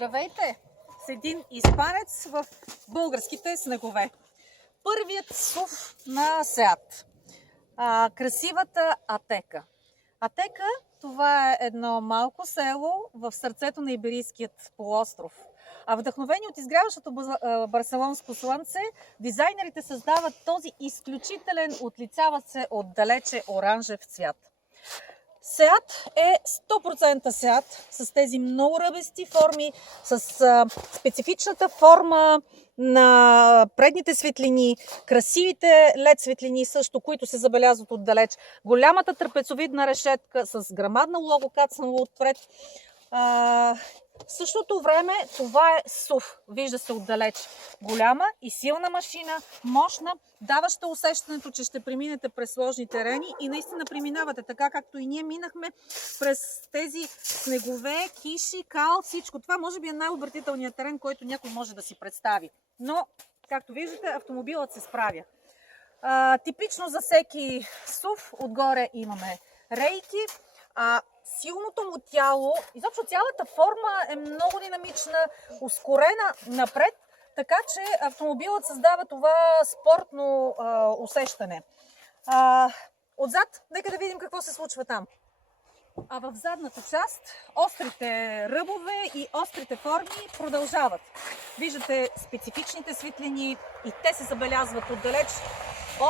Здравейте! С един испанец в българските снегове. Първият СУВ на Сеат. Красивата Атека. Атека, това е едно малко село в сърцето на Иберийският полуостров. Вдъхновени от изгряващото барселонско слънце, дизайнерите създават този изключителен, отличаващ се отдалече оранжев цвят. Сеат е 100% Сеат, с тези много ръбести форми, с специфичната форма на предните светлини, красивите LED светлини също, които се забелязват отдалеч, голямата трапецовидна решетка с грамадна лого кацнало отпред. В същото време това е СУВ, вижда се отдалеч. Голяма и силна машина, мощна, даваща усещането, че ще преминете през сложни терени и наистина преминавате, така както и ние минахме през тези снегове, киши, кал, всичко. Това може би е най-обратителният терен, който някой може да си представи. Но, както виждате, автомобилът се справя. Типично за всеки СУВ, отгоре имаме рейки. Силното му тяло, изобщо цялата форма е много динамична, ускорена напред, така че автомобилът създава това спортно усещане. Отзад, нека да видим какво се случва там. В задната част острите ръбове и острите форми продължават. Виждате специфичните светлини и те се забелязват отдалеч.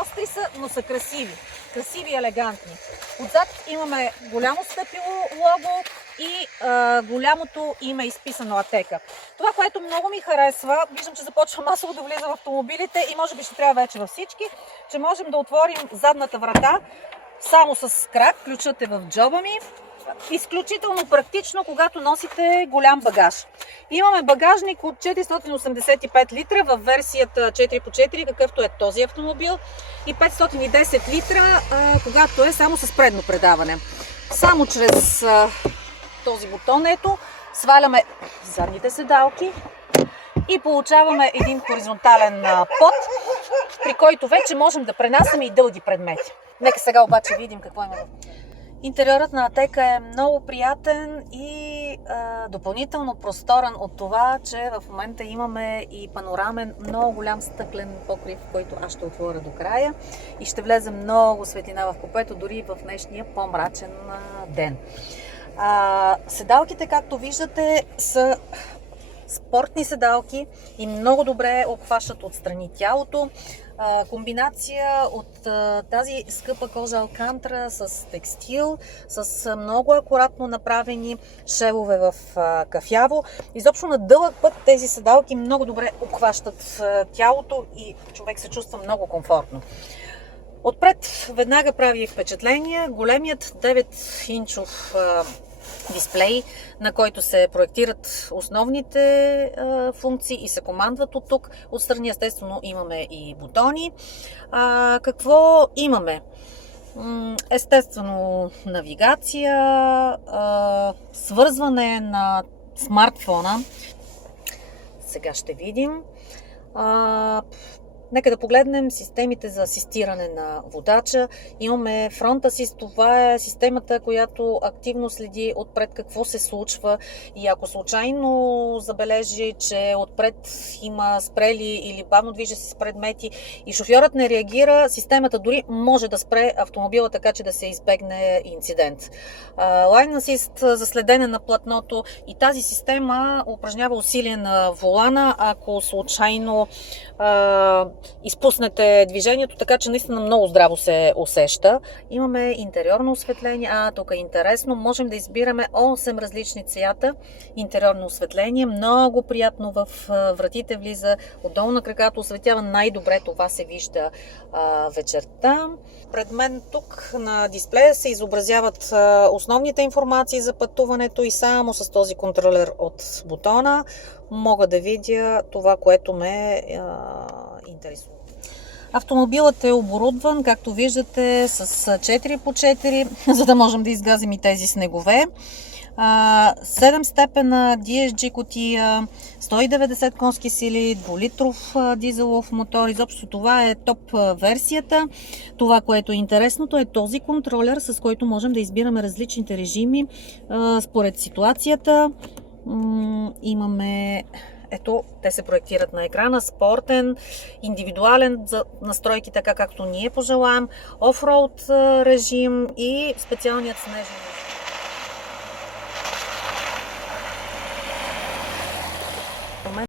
Остри са, но са красиви. Красиви и елегантни. Отзад имаме голямо стъпило лого и голямото име изписано Атека. Това, което много ми харесва, виждам, че започва масово да влиза в автомобилите и може би ще трябва вече във всички, че можем да отворим задната врата само с крак. Ключът е в джоба ми. Изключително практично, когато носите голям багаж. Имаме багажник от 485 литра в версията 4x4, какъвто е този автомобил, и 510 литра, когато е само с предно предаване. Само чрез този бутон, ето, сваляме задните седалки и получаваме един хоризонтален под, при който вече можем да пренасяме и дълги предмети. Нека сега обаче видим какво има. Интериорът на Атека е много приятен и допълнително просторен от това, че в момента имаме и панорамен, много голям стъклен покрив, който аз ще отворя до края и ще влезе много светлина в купето, дори в днешния по-мрачен ден. Седалките, както виждате, са спортни седалки и много добре обхващат отстрани тялото. Комбинация от тази скъпа кожа алкантра с текстил, с много акуратно направени шевове в кафяво. Изобщо на дълъг път тези седалки много добре обхващат тялото и човек се чувства много комфортно. Отпред веднага прави впечатление големият 9-инчов дисплей, на който се проектират основните функции и се командват от тук. Отстрани естествено имаме и бутони. Какво имаме? Естествено навигация, свързване на смартфона. Сега ще видим. Нека да погледнем системите за асистиране на водача. Имаме Front Assist, това е системата, която активно следи отпред какво се случва и ако случайно забележи, че отпред има спрели или бавно движи се с предмети и шофьорът не реагира, системата дори може да спре автомобила, така че да се избегне инцидент. Line Assist за следене на платното и тази система упражнява усилие на волана, ако случайно изпуснете движението, така че наистина много здраво се усеща. Имаме интериорно осветление. Тук е интересно. Можем да избираме 8 различни цвята интериорно осветление. Много приятно в вратите влиза. Отдолу на краката осветява най-добре. Това се вижда вечерта. Пред мен тук на дисплея се изобразяват основните информации за пътуването и само с този контролер от бутона мога да видя това, което ме интересува. Автомобилът е оборудван, както виждате, с 4x4, за да можем да изгазим и тези снегове. 7 степена DSG кутия, 190 конски сили, 2-литров дизелов мотор. Изобщо това е топ версията. Това, което е интересното, е този контролер, с който можем да избираме различните режими според ситуацията. Имаме, ето, те се проектират на екрана, спортен, индивидуален за настройки, така както ние пожелаем, офроуд режим и специалният снежен режим.